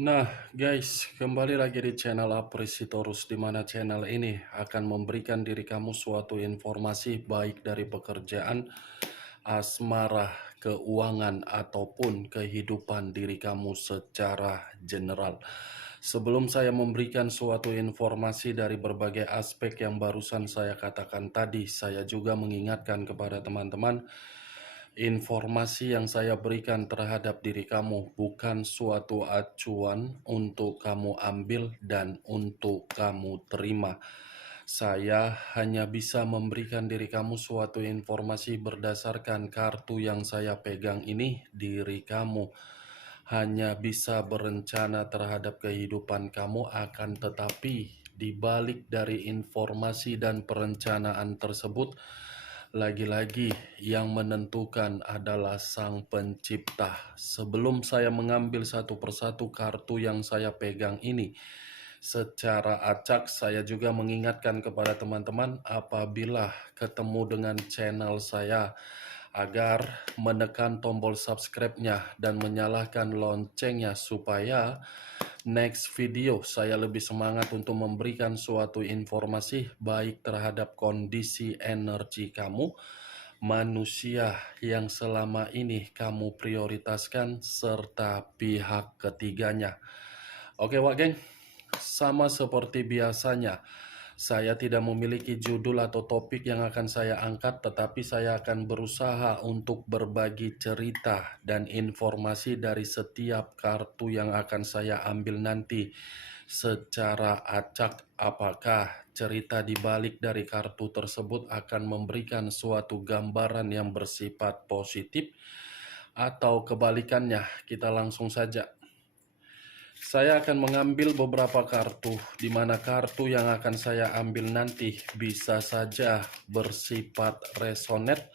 Nah, guys, kembali lagi di channel Apresitorus, di mana channel ini akan memberikan diri kamu suatu informasi baik dari pekerjaan, asmara, keuangan, ataupun kehidupan diri kamu secara general. Sebelum saya memberikan suatu informasi dari berbagai aspek yang barusan saya katakan tadi, saya juga mengingatkan kepada teman-teman, informasi yang saya berikan terhadap diri kamu bukan suatu acuan untuk kamu ambil dan untuk kamu terima. Saya hanya bisa memberikan diri kamu suatu informasi berdasarkan kartu yang saya pegang ini. Diri kamu hanya bisa berencana terhadap kehidupan kamu, akan tetapi di balik dari informasi dan perencanaan tersebut, lagi-lagi yang menentukan adalah Sang Pencipta. Sebelum saya mengambil satu persatu kartu yang saya pegang ini, secara acak saya juga mengingatkan kepada teman-teman apabila ketemu dengan channel saya agar menekan tombol subscribe-nya dan menyalakan loncengnya supaya next video saya lebih semangat untuk memberikan suatu informasi baik terhadap kondisi energi kamu, manusia yang selama ini kamu prioritaskan, serta pihak ketiganya. Oke Wak Geng, sama seperti biasanya, saya tidak memiliki judul atau topik yang akan saya angkat, tetapi saya akan berusaha untuk berbagi cerita dan informasi dari setiap kartu yang akan saya ambil nanti secara acak. Apakah cerita di balik dari kartu tersebut akan memberikan suatu gambaran yang bersifat positif atau kebalikannya? Kita langsung saja. Saya akan mengambil beberapa kartu, di mana kartu yang akan saya ambil nanti bisa saja bersifat resonate,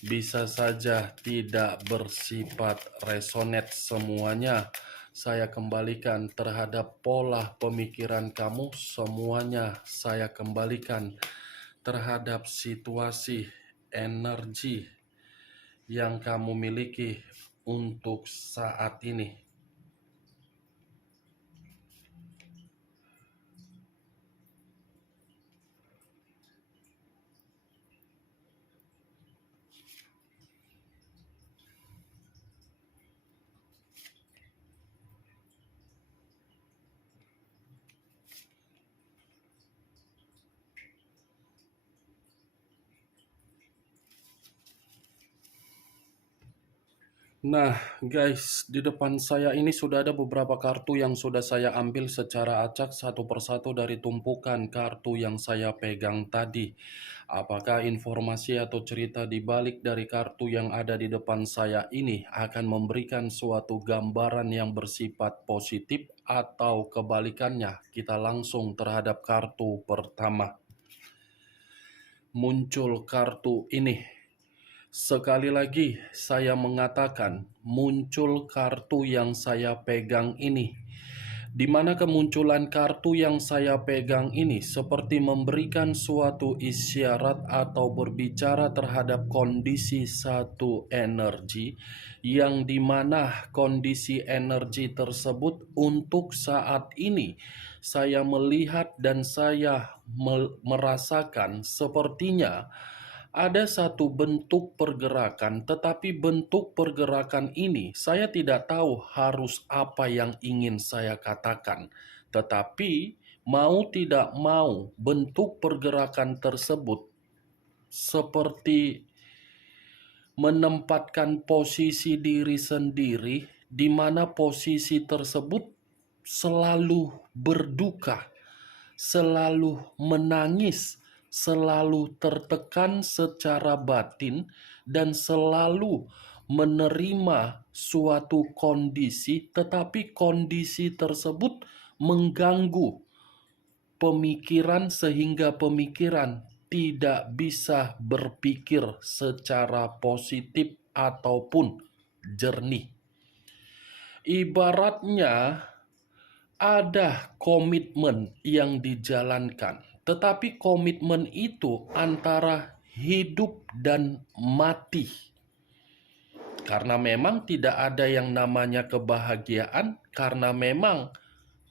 bisa saja tidak bersifat resonate. Semuanya saya kembalikan terhadap pola pemikiran kamu, semuanya saya kembalikan terhadap situasi energi yang kamu miliki untuk saat ini. Nah, guys, di depan saya ini sudah ada beberapa kartu yang sudah saya ambil secara acak satu persatu dari tumpukan kartu yang saya pegang tadi. Apakah informasi atau cerita di balik dari kartu yang ada di depan saya ini akan memberikan suatu gambaran yang bersifat positif atau kebalikannya? Kita langsung terhadap kartu pertama. Muncul kartu ini. Sekali lagi saya mengatakan, muncul kartu yang saya pegang ini. Di mana kemunculan kartu yang saya pegang ini seperti memberikan suatu isyarat atau berbicara terhadap kondisi satu energi, yang dimana kondisi energi tersebut untuk saat ini saya melihat dan saya merasakan sepertinya ada satu bentuk pergerakan, tetapi bentuk pergerakan ini saya tidak tahu harus apa yang ingin saya katakan. Tetapi mau tidak mau, bentuk pergerakan tersebut seperti menempatkan posisi diri sendiri, di mana posisi tersebut selalu berduka, selalu menangis, selalu tertekan secara batin, dan selalu menerima suatu kondisi, tetapi kondisi tersebut mengganggu pemikiran sehingga pemikiran tidak bisa berpikir secara positif ataupun jernih. Ibaratnya ada komitmen yang dijalankan, tetapi komitmen itu antara hidup dan mati. Karena memang tidak ada yang namanya kebahagiaan, karena memang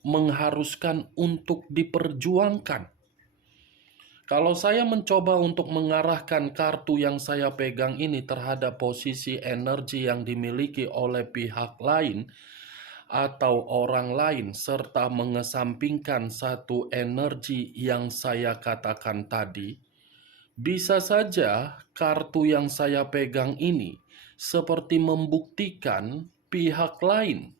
mengharuskan untuk diperjuangkan. Kalau saya mencoba untuk mengarahkan kartu yang saya pegang ini terhadap posisi energi yang dimiliki oleh pihak lain atau orang lain, serta mengesampingkan satu energi yang saya katakan tadi, bisa saja kartu yang saya pegang ini seperti membuktikan pihak lain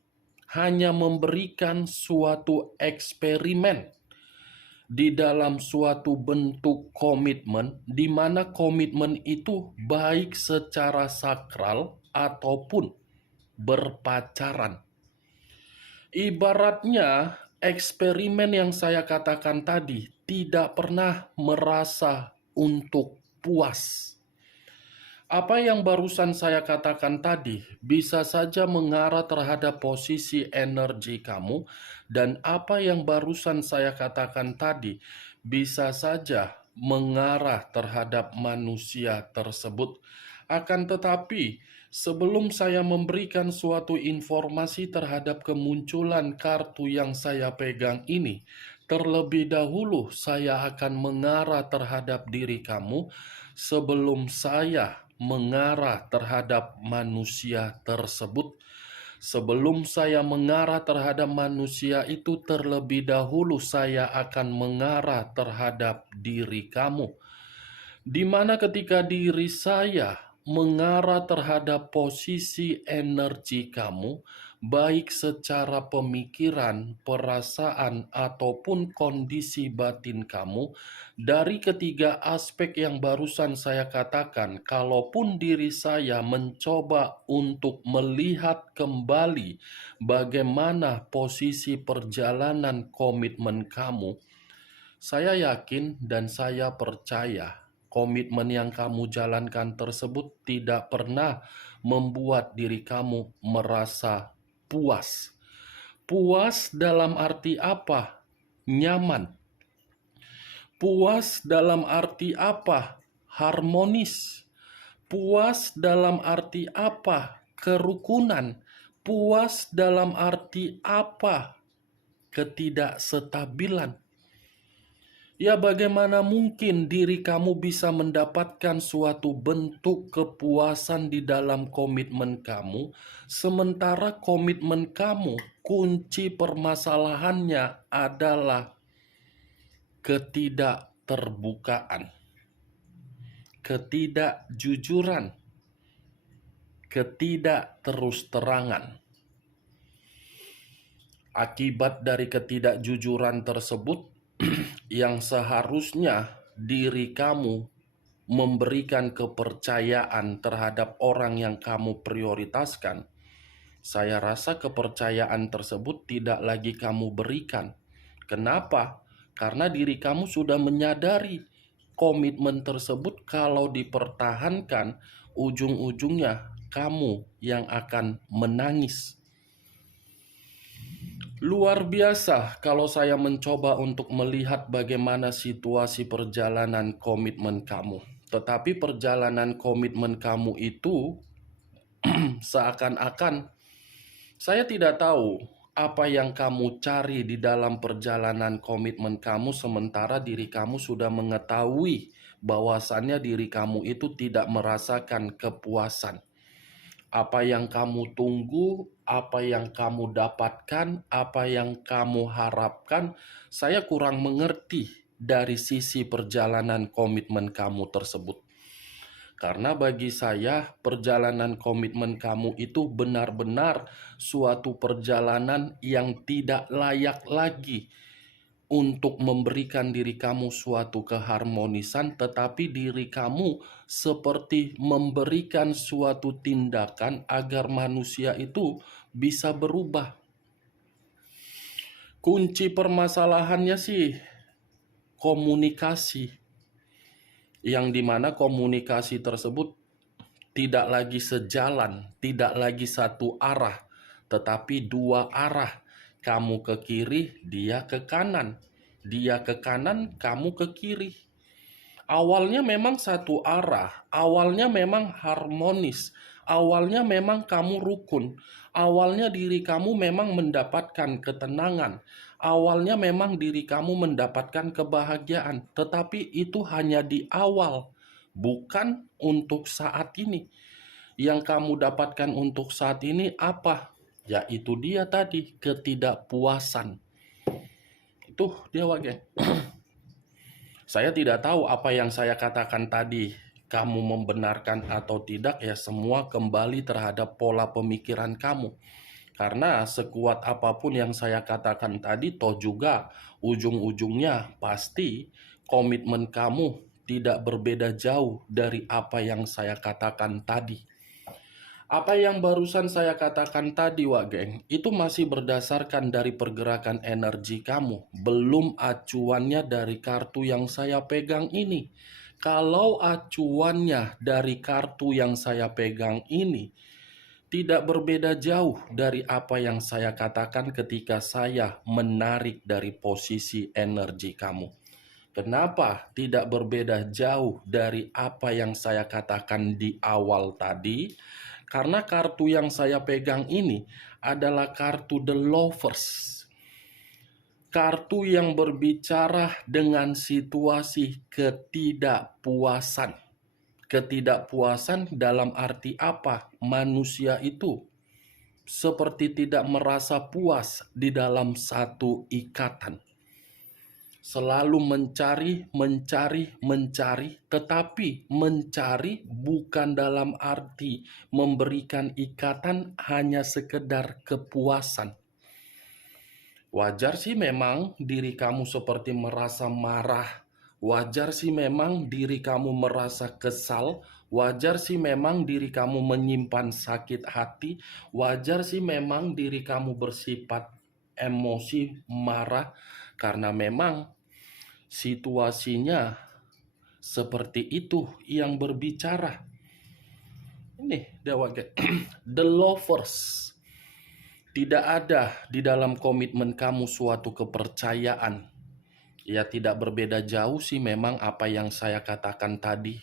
hanya memberikan suatu eksperimen di dalam suatu bentuk komitmen, di mana komitmen itu baik secara sakral ataupun berpacaran. Ibaratnya, eksperimen yang saya katakan tadi tidak pernah merasa untuk puas. Apa yang barusan saya katakan tadi bisa saja mengarah terhadap posisi energi kamu, dan apa yang barusan saya katakan tadi bisa saja mengarah terhadap manusia tersebut. Akan tetapi, sebelum saya memberikan suatu informasi terhadap kemunculan kartu yang saya pegang ini, terlebih dahulu saya akan mengarah terhadap diri kamu sebelum saya mengarah terhadap manusia tersebut. Sebelum saya mengarah terhadap manusia itu, terlebih dahulu saya akan mengarah terhadap diri kamu. Di mana ketika diri saya mengarah terhadap posisi energi kamu, baik secara pemikiran, perasaan, ataupun kondisi batin kamu, dari ketiga aspek yang barusan saya katakan, kalaupun diri saya mencoba untuk melihat kembali bagaimana posisi perjalanan komitmen kamu, saya yakin dan saya percaya komitmen yang kamu jalankan tersebut tidak pernah membuat diri kamu merasa puas. Puas dalam arti apa? Nyaman. Puas dalam arti apa? Harmonis. Puas dalam arti apa? Kerukunan. Puas dalam arti apa? Ketidakstabilan. Ya, bagaimana mungkin diri kamu bisa mendapatkan suatu bentuk kepuasan di dalam komitmen kamu, sementara komitmen kamu, kunci permasalahannya adalah ketidakterbukaan, ketidakjujuran, ketidakterus-terangan. Akibat dari ketidakjujuran tersebut, yang seharusnya diri kamu memberikan kepercayaan terhadap orang yang kamu prioritaskan, saya rasa kepercayaan tersebut tidak lagi kamu berikan. Kenapa? Karena diri kamu sudah menyadari komitmen tersebut kalau dipertahankan, ujung-ujungnya kamu yang akan menangis. Luar biasa kalau saya mencoba untuk melihat bagaimana situasi perjalanan komitmen kamu. Tetapi perjalanan komitmen kamu itu seakan-akan saya tidak tahu apa yang kamu cari di dalam perjalanan komitmen kamu, sementara diri kamu sudah mengetahui bahwasannya diri kamu itu tidak merasakan kepuasan. Apa yang kamu tunggu, apa yang kamu dapatkan, apa yang kamu harapkan, saya kurang mengerti dari sisi perjalanan komitmen kamu tersebut. Karena bagi saya, perjalanan komitmen kamu itu benar-benar suatu perjalanan yang tidak layak lagi untuk memberikan diri kamu suatu keharmonisan, tetapi diri kamu seperti memberikan suatu tindakan agar manusia itu bisa berubah. Kunci permasalahannya sih komunikasi, yang dimana komunikasi tersebut tidak lagi sejalan, tidak lagi satu arah, tetapi dua arah. Kamu ke kiri, dia ke kanan. Dia ke kanan, kamu ke kiri. Awalnya memang satu arah, awalnya memang harmonis, Awalnya memang kamu rukun, awalnya diri kamu memang mendapatkan ketenangan, awalnya memang diri kamu mendapatkan kebahagiaan, tetapi itu hanya di awal, bukan untuk saat ini. Yang kamu dapatkan untuk saat ini apa? Yaitu dia tadi, ketidakpuasan. Itu dia Wage. Saya tidak tahu apa yang saya katakan tadi kamu membenarkan atau tidak, ya semua kembali terhadap pola pemikiran kamu. Karena sekuat apapun yang saya katakan tadi, toh juga ujung-ujungnya pasti komitmen kamu tidak berbeda jauh dari apa yang saya katakan tadi. Apa yang barusan saya katakan tadi, Wak Geng, itu masih berdasarkan dari pergerakan energi kamu, belum acuannya dari kartu yang saya pegang ini. Kalau acuannya dari kartu yang saya pegang ini, tidak berbeda jauh dari apa yang saya katakan ketika saya menarik dari posisi energi kamu. Kenapa tidak berbeda jauh dari apa yang saya katakan di awal tadi? Karena kartu yang saya pegang ini adalah kartu The Lovers. Kartu yang berbicara dengan situasi ketidakpuasan. Ketidakpuasan dalam arti apa? Manusia itu seperti tidak merasa puas di dalam satu ikatan. Selalu mencari, tetapi mencari bukan dalam arti memberikan ikatan, hanya sekedar kepuasan. Wajar sih memang diri kamu seperti merasa marah, wajar sih memang diri kamu merasa kesal, wajar sih memang diri kamu menyimpan sakit hati, wajar sih memang diri kamu bersifat emosi, marah, karena memang situasinya seperti itu yang berbicara. Ini Dewa The Lovers. Tidak ada di dalam komitmen kamu suatu kepercayaan. Ya tidak berbeda jauh sih memang apa yang saya katakan tadi.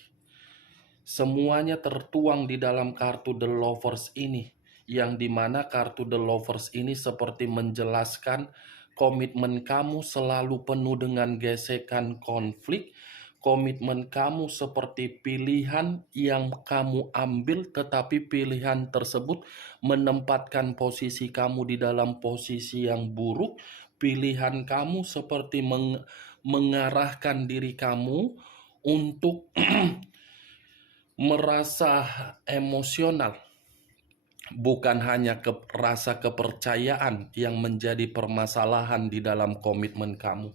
Semuanya tertuang di dalam kartu The Lovers ini. Yang dimana kartu The Lovers ini seperti menjelaskan komitmen kamu selalu penuh dengan gesekan konflik. Komitmen kamu seperti pilihan yang kamu ambil, tetapi pilihan tersebut menempatkan posisi kamu di dalam posisi yang buruk. Pilihan kamu seperti mengarahkan diri kamu untuk merasa emosional. Bukan hanya rasa kepercayaan yang menjadi permasalahan di dalam komitmen kamu.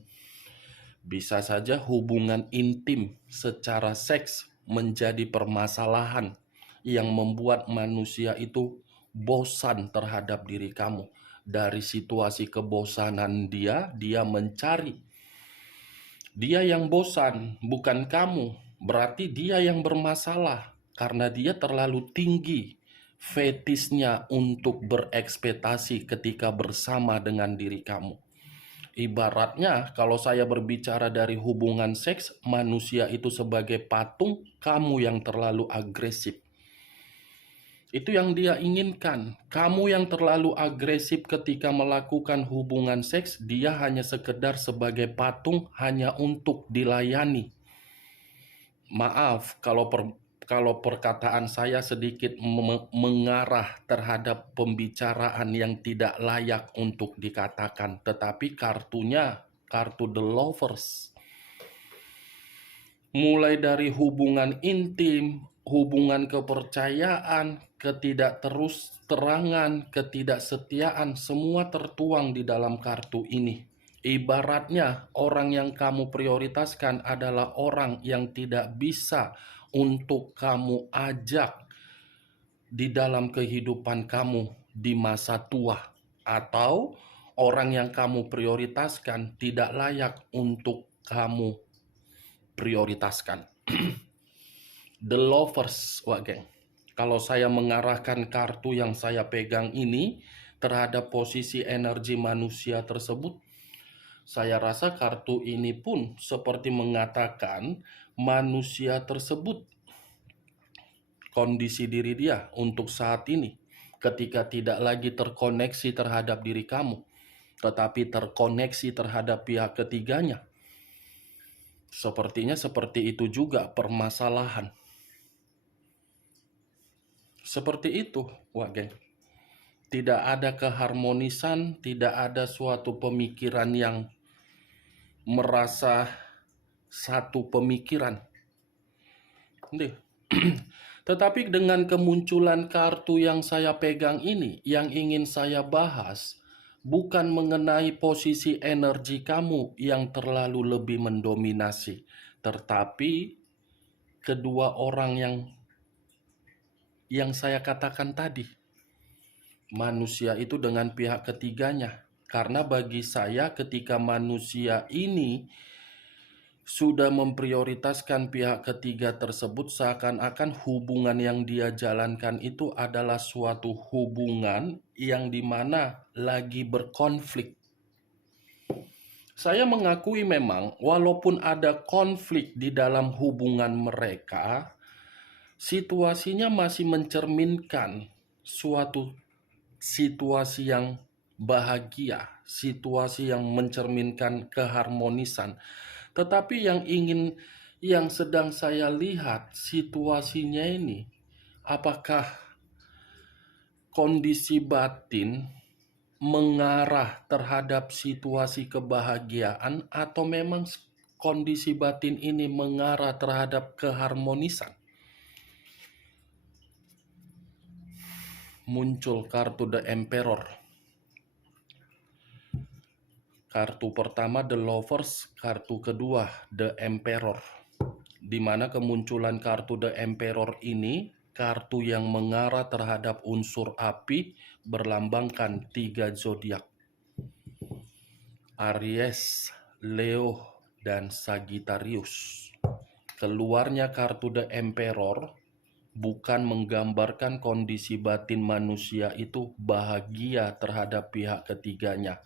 Bisa saja hubungan intim secara seks menjadi permasalahan yang membuat manusia itu bosan terhadap diri kamu. Dari situasi kebosanan dia mencari. Dia yang bosan, bukan kamu. Berarti dia yang bermasalah karena dia terlalu tinggi fetisnya untuk berekspektasi ketika bersama dengan diri kamu. Ibaratnya kalau saya berbicara dari hubungan seks, manusia itu sebagai patung, kamu yang terlalu agresif. Itu yang dia inginkan. Kamu yang terlalu agresif ketika melakukan hubungan seks, dia hanya sekedar sebagai patung, hanya untuk dilayani. Maaf kalau perkataan saya sedikit mengarah terhadap pembicaraan yang tidak layak untuk dikatakan, tetapi kartunya kartu The Lovers. Mulai dari hubungan intim, hubungan kepercayaan, ketidakterusterangan, ketidaksetiaan, semua tertuang di dalam kartu ini. Ibaratnya orang yang kamu prioritaskan adalah orang yang tidak bisa untuk kamu ajak di dalam kehidupan kamu di masa tua, atau orang yang kamu prioritaskan tidak layak untuk kamu prioritaskan. The Lovers, Wak Geng. Kalau saya mengarahkan kartu yang saya pegang ini terhadap posisi energi manusia tersebut, saya rasa kartu ini pun seperti mengatakan manusia tersebut kondisi diri dia untuk saat ini, ketika tidak lagi terkoneksi terhadap diri kamu, tetapi terkoneksi terhadap pihak ketiganya. Sepertinya seperti itu juga permasalahan. Seperti itu, wah geng. Tidak ada keharmonisan, tidak ada suatu pemikiran yang merasa satu pemikiran. Tetapi dengan kemunculan kartu yang saya pegang ini, yang ingin saya bahas, bukan mengenai posisi energi kamu yang terlalu lebih mendominasi, tetapi kedua orang yang saya katakan tadi, manusia itu dengan pihak ketiganya. Karena bagi saya ketika manusia ini sudah memprioritaskan pihak ketiga tersebut, seakan-akan hubungan yang dia jalankan itu adalah suatu hubungan yang dimana lagi berkonflik. Saya mengakui memang walaupun ada konflik di dalam hubungan mereka, situasinya masih mencerminkan suatu situasi yang bahagia, situasi yang mencerminkan keharmonisan. Tetapi yang sedang saya lihat situasinya ini, apakah kondisi batin mengarah terhadap situasi kebahagiaan atau memang kondisi batin ini mengarah terhadap keharmonisan? Muncul kartu The Emperor. Kartu pertama The Lovers, kartu kedua The Emperor. Di mana kemunculan kartu The Emperor ini, kartu yang mengarah terhadap unsur api, berlambangkan 3 zodiak. Aries, Leo, dan Sagittarius. Keluarnya kartu The Emperor bukan menggambarkan kondisi batin manusia itu bahagia terhadap pihak ketiganya,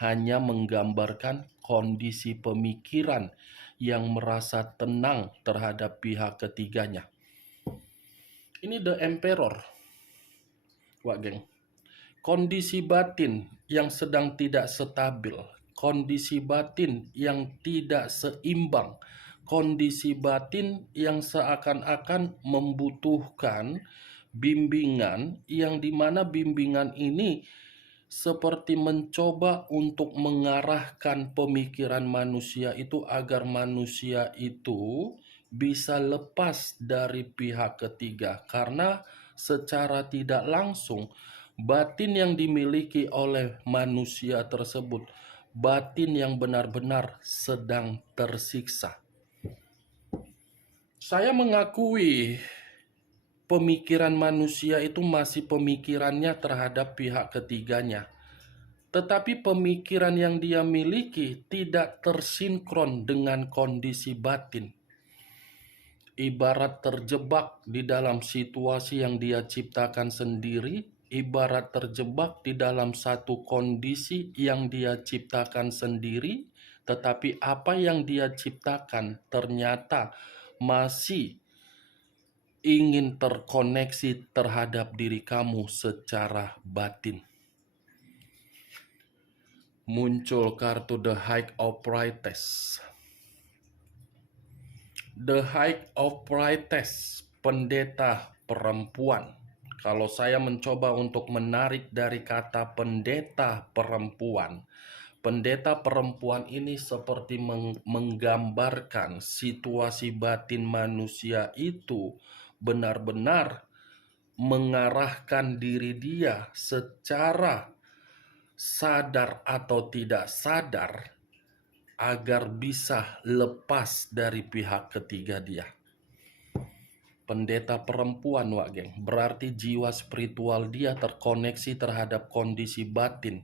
hanya menggambarkan kondisi pemikiran yang merasa tenang terhadap pihak ketiganya. Ini The Emperor, wak geng. Kondisi batin yang sedang tidak stabil, kondisi batin yang tidak seimbang, kondisi batin yang seakan-akan membutuhkan bimbingan, yang dimana bimbingan ini seperti mencoba untuk mengarahkan pemikiran manusia itu agar manusia itu bisa lepas dari pihak ketiga. Karena secara tidak langsung batin yang dimiliki oleh manusia tersebut, batin yang benar-benar sedang tersiksa. Saya mengakui pemikiran manusia itu masih pemikirannya terhadap pihak ketiganya. Tetapi pemikiran yang dia miliki tidak tersinkron dengan kondisi batin. Ibarat terjebak di dalam situasi yang dia ciptakan sendiri, ibarat terjebak di dalam satu kondisi yang dia ciptakan sendiri, tetapi apa yang dia ciptakan ternyata masih ingin terkoneksi terhadap diri kamu secara batin. Muncul kartu The High of Priestess. The High of Priestess, pendeta perempuan. Kalau saya mencoba untuk menarik dari kata pendeta perempuan ini seperti menggambarkan situasi batin manusia itu benar-benar mengarahkan diri dia secara sadar atau tidak sadar agar bisa lepas dari pihak ketiga dia. Pendeta perempuan, wak geng, berarti jiwa spiritual dia terkoneksi terhadap kondisi batin.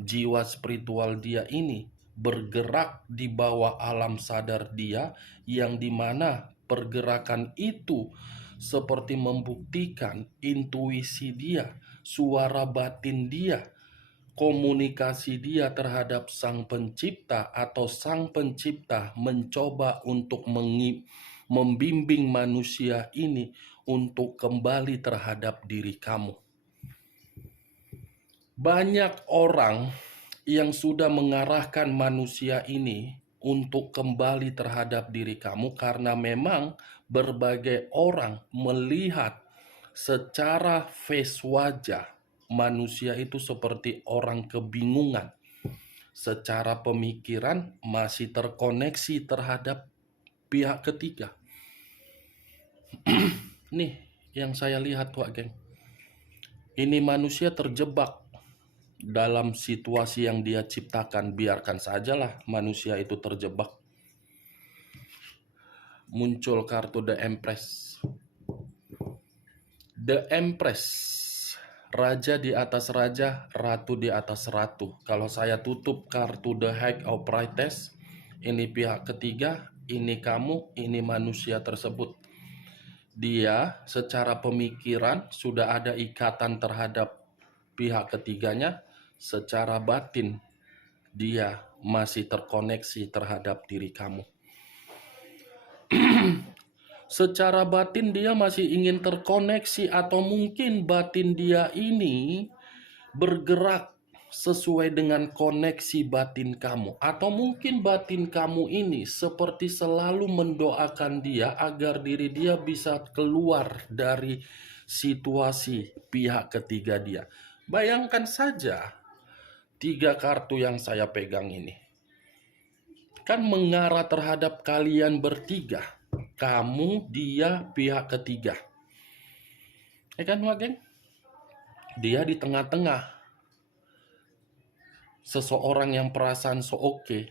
Jiwa spiritual dia ini bergerak di bawah alam sadar dia, yang dimana pergerakan itu seperti membuktikan intuisi dia, suara batin dia, komunikasi dia terhadap sang pencipta, atau sang pencipta mencoba untuk membimbing manusia ini untuk kembali terhadap diri kamu. Banyak orang yang sudah mengarahkan manusia ini untuk kembali terhadap diri kamu karena memang berbagai orang melihat secara face wajah manusia itu seperti orang kebingungan. Secara pemikiran masih terkoneksi terhadap pihak ketiga. Nih yang saya lihat, Wak Geng. Ini manusia terjebak dalam situasi yang dia ciptakan. Biarkan sajalah manusia itu terjebak. Muncul kartu The Empress. The Empress, raja di atas raja, ratu di atas ratu. Kalau saya tutup kartu The High of Priestess, ini pihak ketiga, ini kamu, ini manusia tersebut. Dia secara pemikiran sudah ada ikatan terhadap pihak ketiganya, secara batin dia masih terkoneksi terhadap diri kamu. Secara batin dia masih ingin terkoneksi, atau mungkin batin dia ini bergerak sesuai dengan koneksi batin kamu, atau mungkin batin kamu ini seperti selalu mendoakan dia agar diri dia bisa keluar dari situasi pihak ketiga dia. Bayangkan saja 3 kartu yang saya pegang ini kan mengarah terhadap kalian bertiga. Kamu, dia, pihak ketiga. Ya kan, Wak Geng? Dia di tengah-tengah. Seseorang yang perasaan oke,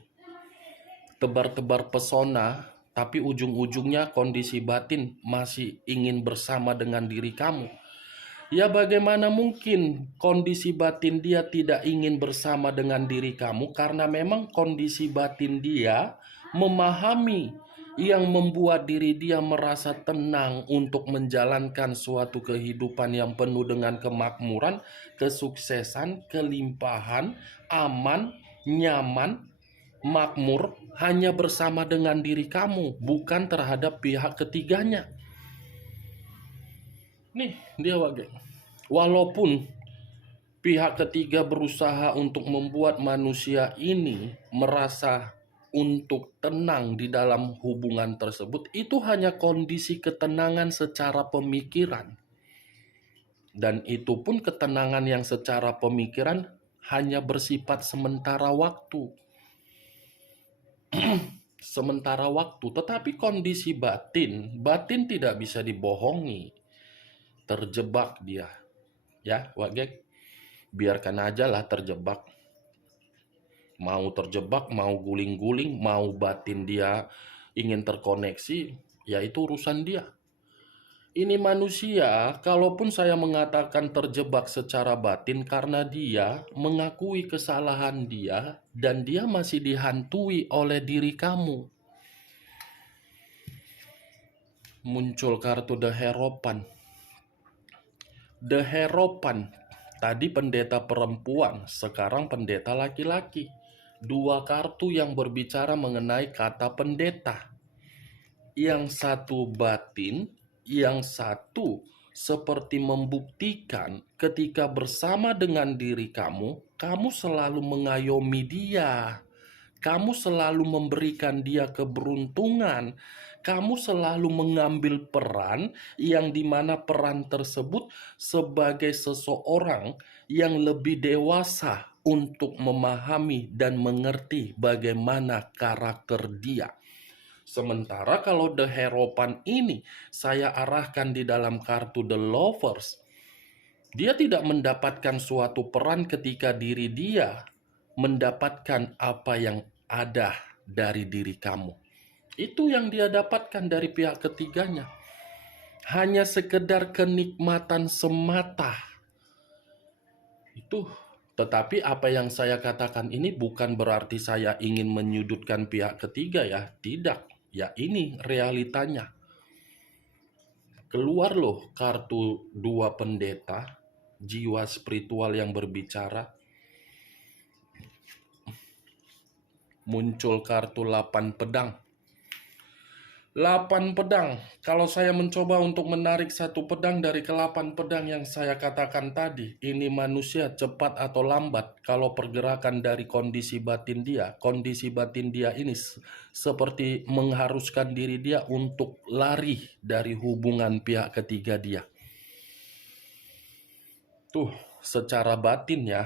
tebar-tebar pesona, tapi ujung-ujungnya kondisi batin masih ingin bersama dengan diri kamu. Ya bagaimana mungkin kondisi batin dia tidak ingin bersama dengan diri kamu, karena memang kondisi batin dia memahami yang membuat diri dia merasa tenang untuk menjalankan suatu kehidupan yang penuh dengan kemakmuran, kesuksesan, kelimpahan, aman, nyaman, makmur, hanya bersama dengan diri kamu, bukan terhadap pihak ketiganya. Nih dia, Wak Geng. Walaupun pihak ketiga berusaha untuk membuat manusia ini merasa untuk tenang di dalam hubungan tersebut, itu hanya kondisi ketenangan secara pemikiran. Dan itu pun ketenangan yang secara pemikiran hanya bersifat sementara waktu. Sementara waktu, tetapi kondisi batin tidak bisa dibohongi. Terjebak dia. Ya, Wak Geng, biarkan aja lah terjebak. Mau terjebak, mau guling-guling, mau batin dia ingin terkoneksi, ya itu urusan dia. Ini manusia, kalaupun saya mengatakan terjebak secara batin karena dia mengakui kesalahan dia dan dia masih dihantui oleh diri kamu. Muncul kartu The Hierophant. The Hierophant, tadi pendeta perempuan, sekarang pendeta laki-laki. 2 kartu yang berbicara mengenai kata pendeta. Yang satu batin, yang satu seperti membuktikan ketika bersama dengan diri kamu, kamu selalu mengayomi dia. Kamu selalu memberikan dia keberuntungan. Kamu selalu mengambil peran yang dimana peran tersebut sebagai seseorang yang lebih dewasa untuk memahami dan mengerti bagaimana karakter dia. Sementara kalau The Hierophant ini saya arahkan di dalam kartu The Lovers, dia tidak mendapatkan suatu peran ketika diri dia mendapatkan apa yang ada dari diri kamu. Itu yang dia dapatkan dari pihak ketiganya. Hanya sekedar kenikmatan semata. Itu. Tetapi apa yang saya katakan ini bukan berarti saya ingin menyudutkan pihak ketiga ya. Tidak. Ya ini realitanya. Keluar loh kartu 2 pendeta, jiwa spiritual yang berbicara. Muncul kartu 8 pedang. 8 pedang. Kalau saya mencoba untuk menarik satu pedang dari ke-8 pedang yang saya katakan tadi, ini manusia cepat atau lambat kalau pergerakan dari kondisi batin dia ini seperti mengharuskan diri dia untuk lari dari hubungan pihak ketiga dia. Tuh, secara batin ya,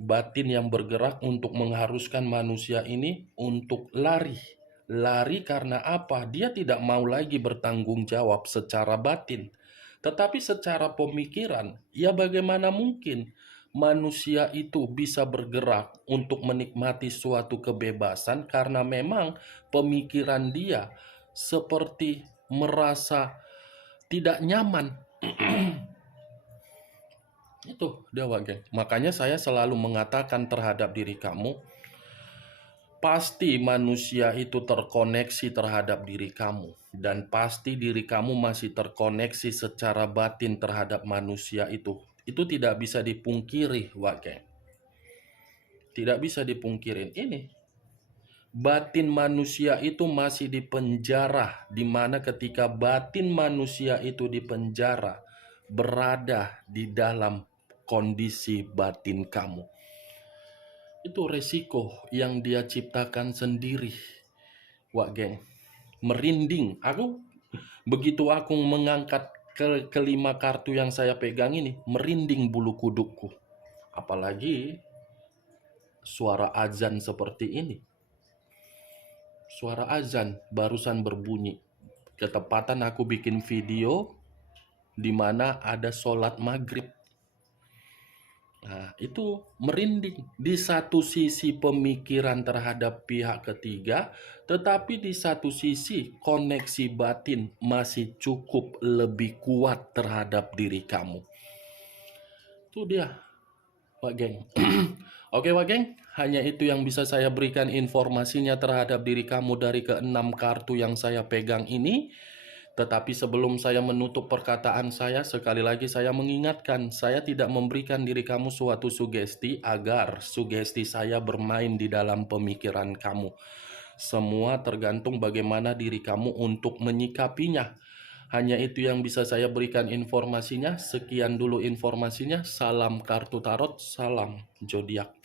batin yang bergerak untuk mengharuskan manusia ini untuk lari. Lari karena apa? Dia tidak mau lagi bertanggung jawab secara batin. Tetapi secara pemikiran, ya bagaimana mungkin manusia itu bisa bergerak untuk menikmati suatu kebebasan karena memang pemikiran dia seperti merasa tidak nyaman. Itu dia geng. Makanya saya selalu mengatakan terhadap diri kamu, pasti manusia itu terkoneksi terhadap diri kamu. Dan pasti diri kamu masih terkoneksi secara batin terhadap manusia itu. Itu tidak bisa dipungkiri, geng. Tidak bisa dipungkirin. Ini batin manusia itu masih dipenjara, di mana ketika batin manusia itu dipenjara, berada di dalam kondisi batin kamu. Itu resiko yang dia ciptakan sendiri, geng. Merinding. Begitu aku mengangkat kelima kartu yang saya pegang ini, merinding bulu kudukku. Apalagi suara azan seperti ini. Suara azan barusan berbunyi. Ketepatan aku bikin video di mana ada sholat maghrib. Nah, itu merinding. Di satu sisi pemikiran terhadap pihak ketiga, tetapi di satu sisi koneksi batin masih cukup lebih kuat terhadap diri kamu. Itu dia, Pak Geng. Oke, Pak Geng, hanya itu yang bisa saya berikan informasinya terhadap diri kamu dari ke-6 kartu yang saya pegang ini. Tetapi sebelum saya menutup perkataan saya, sekali lagi saya mengingatkan, saya tidak memberikan diri kamu suatu sugesti agar sugesti saya bermain di dalam pemikiran kamu. Semua tergantung bagaimana diri kamu untuk menyikapinya. Hanya itu yang bisa saya berikan informasinya. Sekian dulu informasinya. Salam kartu tarot, salam zodiak.